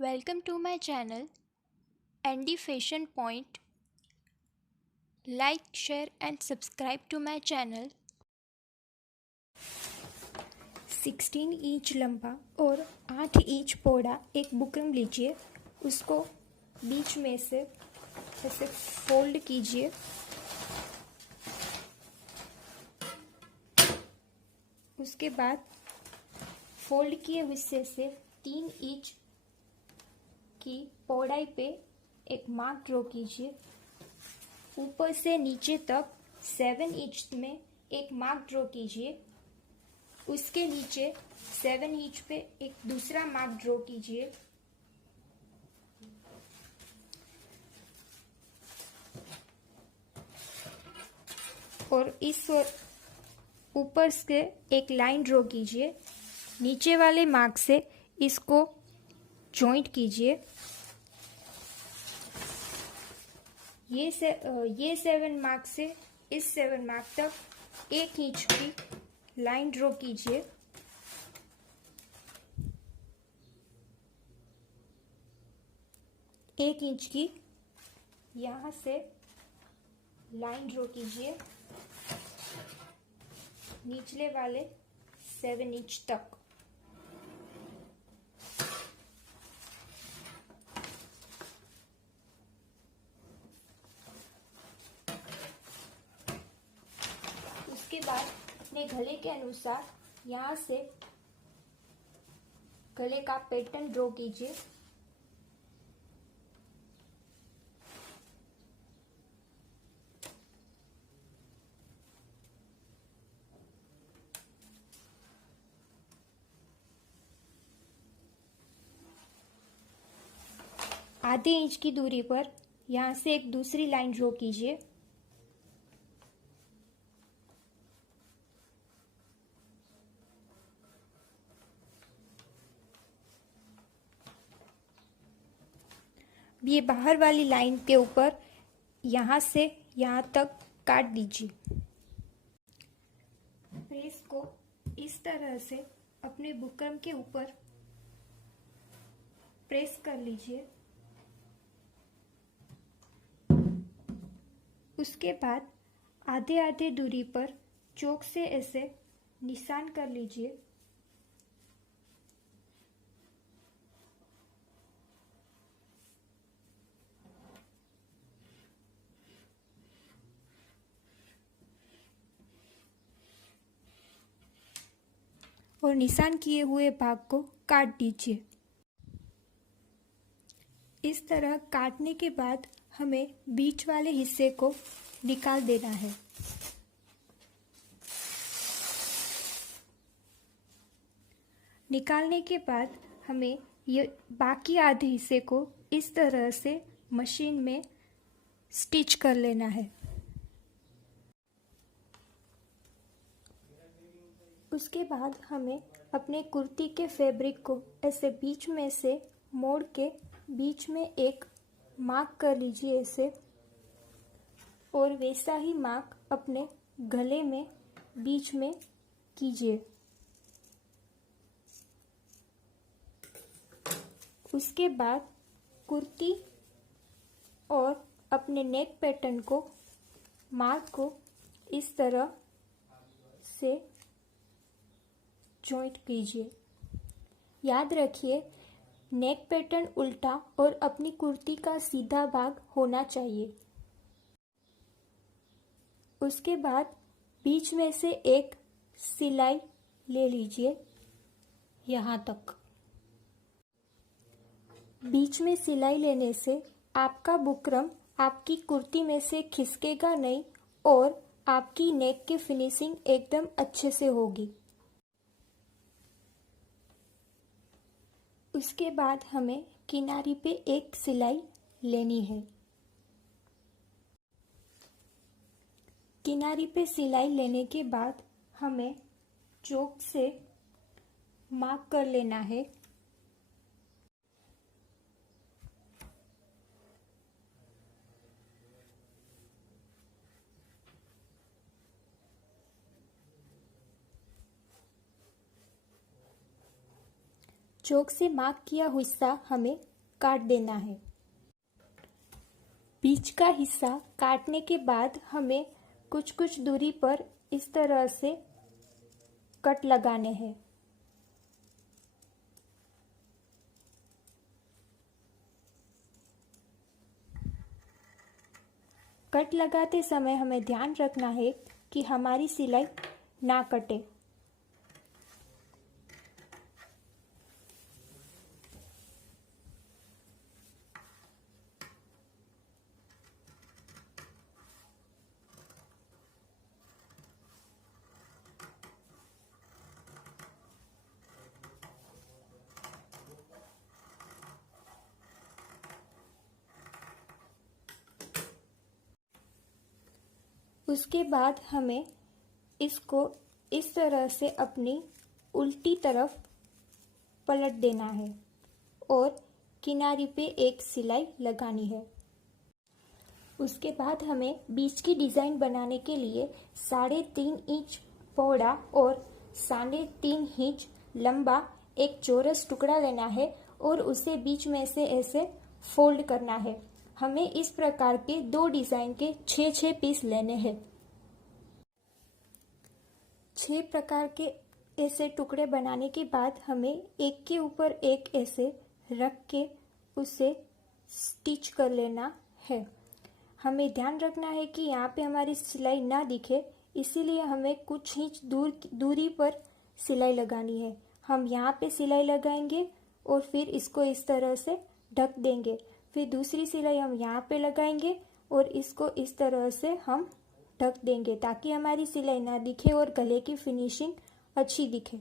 Welcome to my channel Andy Fashion Point. Like, share and subscribe to my channel. 16 inch लंबा और 8 inch चौड़ा एक buckram लीजिए। उसको बीच में से ऐसे फोल्ड कीजिए। उसके बाद फोल्ड किए हिस्से से 3 इंच की चौड़ाई पे एक मार्क ड्रॉ कीजिए। ऊपर से नीचे तक 7 इंच में एक मार्क ड्रॉ कीजिए। उसके नीचे 7 इंच पे एक दूसरा मार्क ड्रॉ कीजिए। और इस ऊपर से एक लाइन ड्रॉ कीजिए। नीचे वाले मार्क से इसको जॉइंट कीजिए। ये 7 मार्क से इस 7 मार्क तक 1 इंच की लाइन ड्रॉ कीजिए। एक इंच की यहाँ से लाइन ड्रॉ कीजिए निचले वाले 7 इंच तक। उसके बाद अपने गले के अनुसार यहाँ से गले का पैटर्न ड्रॉ कीजिए। आधे इंच की दूरी पर यहाँ से एक दूसरी लाइन ड्रॉ कीजिए। ये बाहर वाली लाइन के ऊपर यहाँ से यहाँ तक काट दीजिए। प्रेस को इस तरह से अपने बुकरम के ऊपर प्रेस कर लीजिए। उसके बाद आधे आधे दूरी पर चौक से ऐसे निशान कर लीजिए। और निशान किए हुए भाग को काट दीजिए। इस तरह काटने के बाद हमें बीच वाले हिस्से को निकाल देना है। निकालने के बाद हमें ये बाकी आधे हिस्से को इस तरह से मशीन में स्टिच कर लेना है। उसके बाद हमें अपने कुर्ती के फैब्रिक को ऐसे बीच में से मोड़ के बीच में एक मार्क कर लीजिए ऐसे। और वैसा ही मार्क अपने गले में बीच में कीजिए। उसके बाद कुर्ती और अपने नेक पैटर्न को मार्क को इस तरह से जॉइंट कीजिए। याद रखिए नेक पैटर्न उल्टा और अपनी कुर्ती का सीधा भाग होना चाहिए। उसके बाद बीच में से एक सिलाई ले लीजिए यहाँ तक। बीच में सिलाई लेने से आपका बुकरम आपकी कुर्ती में से खिसकेगा नहीं और आपकी नेक की फिनिशिंग एकदम अच्छे से होगी। उसके बाद हमें किनारी पे एक सिलाई लेनी है। किनारी पे सिलाई लेने के बाद हमें चौक से मार्क कर लेना है। चौक से मार्क किया हिस्सा हमें काट देना है। बीच का हिस्सा काटने के बाद हमें कुछ कुछ दूरी पर इस तरह से कट लगाने हैं। कट लगाते समय हमें ध्यान रखना है कि हमारी सिलाई ना कटे। उसके बाद हमें इसको इस तरह से अपनी उल्टी तरफ पलट देना है और किनारे पे एक सिलाई लगानी है। उसके बाद हमें बीच की डिज़ाइन बनाने के लिए 3.5 इंच चौड़ा और 3.5 इंच लंबा एक चौरस टुकड़ा लेना है और उसे बीच में से ऐसे फोल्ड करना है। हमें इस प्रकार के 2 डिज़ाइन के 6 पीस लेने हैं। 6 प्रकार के ऐसे टुकड़े बनाने के बाद हमें एक के ऊपर एक ऐसे रख के उसे स्टिच कर लेना है। हमें ध्यान रखना है कि यहाँ पे हमारी सिलाई ना दिखे, इसीलिए हमें कुछ इंच दूरी पर सिलाई लगानी है। हम यहाँ पे सिलाई लगाएंगे और फिर इसको इस तरह से ढक देंगे। फिर दूसरी सिलाई हम यहाँ पे लगाएंगे और इसको इस तरह से हम ढक देंगे ताकि हमारी सिलाई ना दिखे और गले की फिनिशिंग अच्छी दिखे।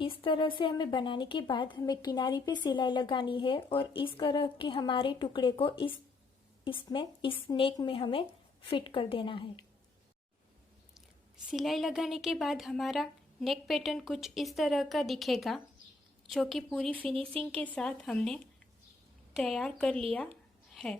इस तरह से हमें बनाने के बाद हमें किनारे पे सिलाई लगानी है और इस तरह के हमारे टुकड़े को इस नेक में हमें फिट कर देना है। सिलाई लगाने के बाद हमारा नेक पैटर्न कुछ इस तरह का दिखेगा, जो कि पूरी फिनिशिंग के साथ हमने तैयार कर लिया है।